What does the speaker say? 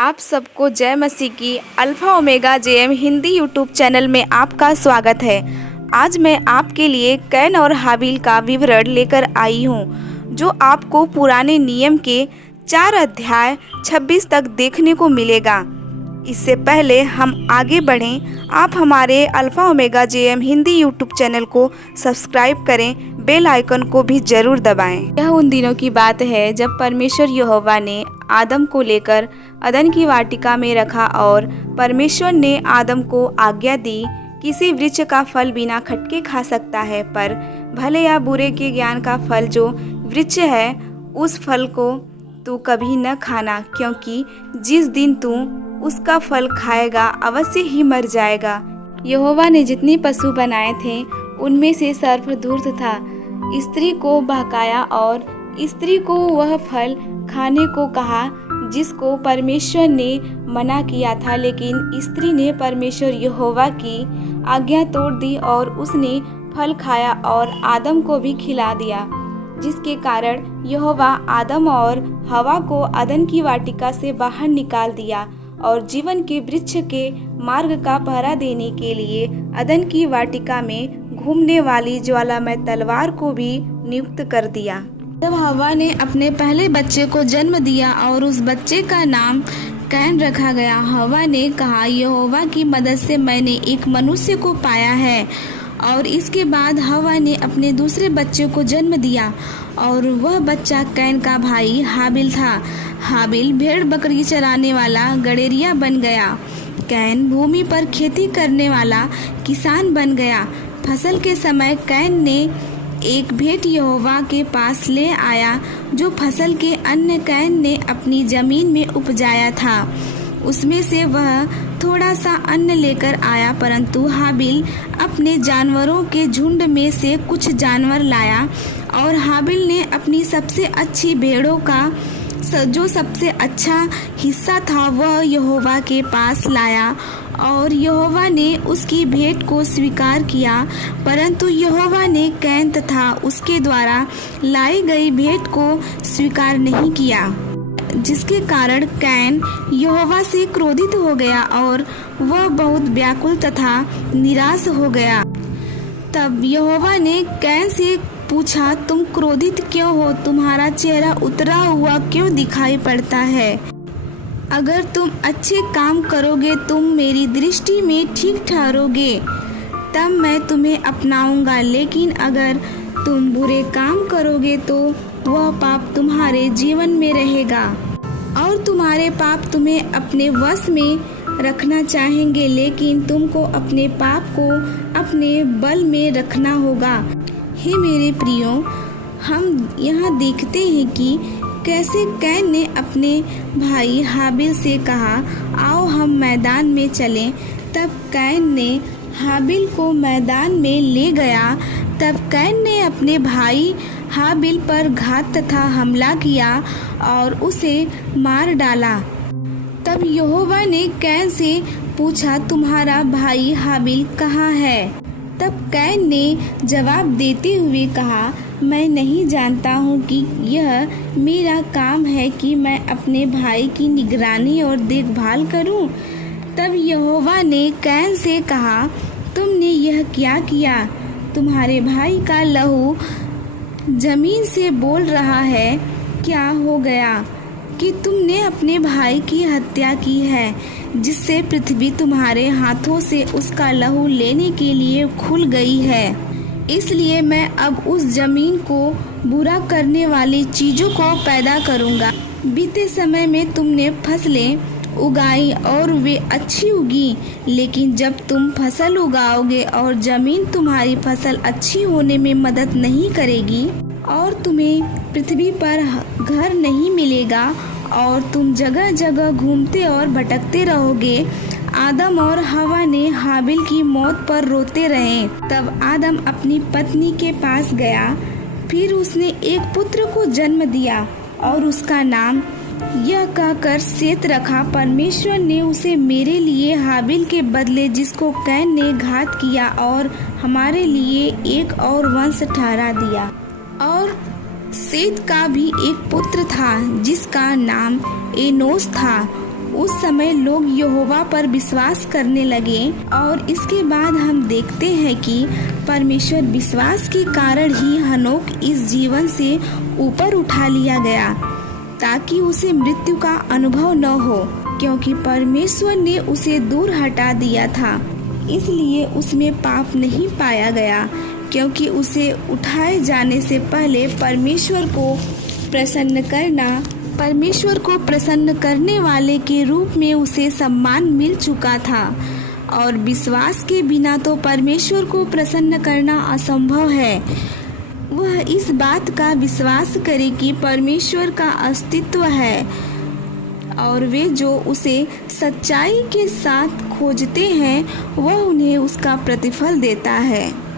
आप सबको जय मसीह की alpha omega JM Hindi YouTube channel में आपका स्वागत है। आज मैं आपके लिए कैन और हाबिल का विवरण लेकर आई हूँ, जो आपको पुराने नियम के 4 अध्याय 26 तक देखने को मिलेगा। इससे पहले हम आगे बढ़ें, आप हमारे alpha omega JM Hindi YouTube channel को सब्सक्राइब करें, बेल आइकन को भी जरूर दबाएं। यह उन दिनों की बात है जब परमेश्वर यहोवा ने आदम को लेकर अदन की वाटिका में रखा और परमेश्वर ने आदम को आज्ञा दी, किसी वृक्ष का फल बिना खटके खा सकता है, पर भले या बुरे के ज्ञान का फल जो वृक्ष है, उस फल को तू कभी न खाना, क्योंकि जिस दिन तू उसका फल खाएगा अवश्य ही मर जाएगा। यहोवा ने जितने पशु बनाए थे उनमें से सर्पधूर्त था। स्त्री को बहकाया और स्त्री को वह फल खाने को कहा जिसको परमेश्वर ने मना किया था, लेकिन स्त्री ने परमेश्वर यहोवा की आज्ञा तोड़ दी और उसने फल खाया और आदम को भी खिला दिया, जिसके कारण यहोवा आदम और हवा को अदन की वाटिका से बाहर निकाल दिया और जीवन के वृक्ष के मार्ग का पहरा देने के लिए अदन की वाटिका में घूमने वाली ज्वालामय तलवार को भी नियुक्त कर दिया। जब हवा ने अपने पहले बच्चे को जन्म दिया और उस बच्चे का नाम कैन रखा गया, हवा ने कहा, यहोवा की मदद से मैंने एक मनुष्य को पाया है। और इसके बाद हवा ने अपने दूसरे बच्चे को जन्म दिया और वह बच्चा कैन का भाई हाबिल था। हाबिल भेड़ बकरी चराने वाला गड़ेरिया बन गया। कैन भूमि पर खेती करने वाला किसान बन गया। फसल के समय कैन ने एक भेंट यहोवा के पास ले आया, जो फसल के अन्न कैन ने अपनी जमीन में उपजाया था। उसमें से वह थोड़ा सा अन्न लेकर आया, परंतु हाबिल अपने जानवरों के झुंड में से कुछ जानवर लाया और हाबिल ने अपनी सबसे अच्छी भेड़ों का जो सबसे अच्छा हिस्सा था वह यहोवा के पास लाया और यहोवा ने उसकी भेंट को स्वीकार किया। परंतु यहोवा ने कैन तथा उसके द्वारा लाई गई भेंट को स्वीकार नहीं किया, जिसके कारण कैन यहोवा से क्रोधित हो गया और वह बहुत व्याकुल तथा निराश हो गया। तब यहोवा ने कैन से पूछा, तुम क्रोधित क्यों हो? तुम्हारा चेहरा उतरा हुआ क्यों दिखाई पड़ता है? अगर तुम अच्छे काम करोगे, तुम मेरी दृष्टि में ठीक ठहरोगे, तब मैं तुम्हें अपनाऊंगा। लेकिन अगर तुम बुरे काम करोगे तो वह पाप तुम्हारे जीवन में रहेगा और तुम्हारे पाप तुम्हें अपने वश में रखना चाहेंगे, लेकिन तुमको अपने पाप को अपने बल में रखना होगा। हे मेरे प्रियो, हम यहाँ देखते हैं कि कैसे कैन ने अपने भाई हाबिल से कहा, आओ हम मैदान में चलें। तब कैन ने हाबिल को मैदान में ले गया। तब कैन ने अपने भाई हाबिल पर घात तथा हमला किया और उसे मार डाला। तब यहोवा ने कैन से पूछा, तुम्हारा भाई हाबिल कहाँ है? तब कैन ने जवाब देते हुए कहा, मैं नहीं जानता हूँ कि यह मेरा काम है कि मैं अपने भाई की निगरानी और देखभाल करूँ। तब यहोवा ने कैन से कहा, तुमने यह क्या किया? तुम्हारे भाई का लहू जमीन से बोल रहा है। क्या हो गया कि तुमने अपने भाई की हत्या की है, जिससे पृथ्वी तुम्हारे हाथों से उसका लहू लेने के लिए खुल गई है। इसलिए मैं अब उस जमीन को बुरा करने वाली चीजों को पैदा करूंगा। बीते समय में तुमने फसलें उगाई और वे अच्छी उगी, लेकिन जब तुम फसल उगाओगे और जमीन तुम्हारी फसल अच्छी होने में मदद नहीं करेगी और तुम्हें पृथ्वी पर घर नहीं मिलेगा और तुम जगह जगह घूमते और भटकते रहोगे। आदम और हवा ने हाबिल की मौत पर रोते रहे। तब आदम अपनी पत्नी के पास गया। फिर उसने एक पुत्र को जन्म दिया और उसका नाम यह कहकर सेत रखा, परमेश्वर ने उसे मेरे लिए हाबिल के बदले, जिसको कैन ने घात किया, और हमारे लिए एक और वंश ठहरा दिया। और सेत का भी एक पुत्र था जिसका नाम एनोस था। उस समय लोग यहोवा पर विश्वास करने लगे और इसके बाद हम देखते हैं कि परमेश्वर विश्वास के कारण ही हनोक इस जीवन से ऊपर उठा लिया गया ताकि उसे मृत्यु का अनुभव न हो, क्योंकि परमेश्वर ने उसे दूर हटा दिया था। इसलिए उसमें पाप नहीं पाया गया, क्योंकि उसे उठाए जाने से पहले परमेश्वर को प्रसन्न करने वाले के रूप में उसे सम्मान मिल चुका था। और विश्वास के बिना तो परमेश्वर को प्रसन्न करना असंभव है। वह इस बात का विश्वास करे कि परमेश्वर का अस्तित्व है और वे जो उसे सच्चाई के साथ खोजते हैं वह उन्हें उसका प्रतिफल देता है।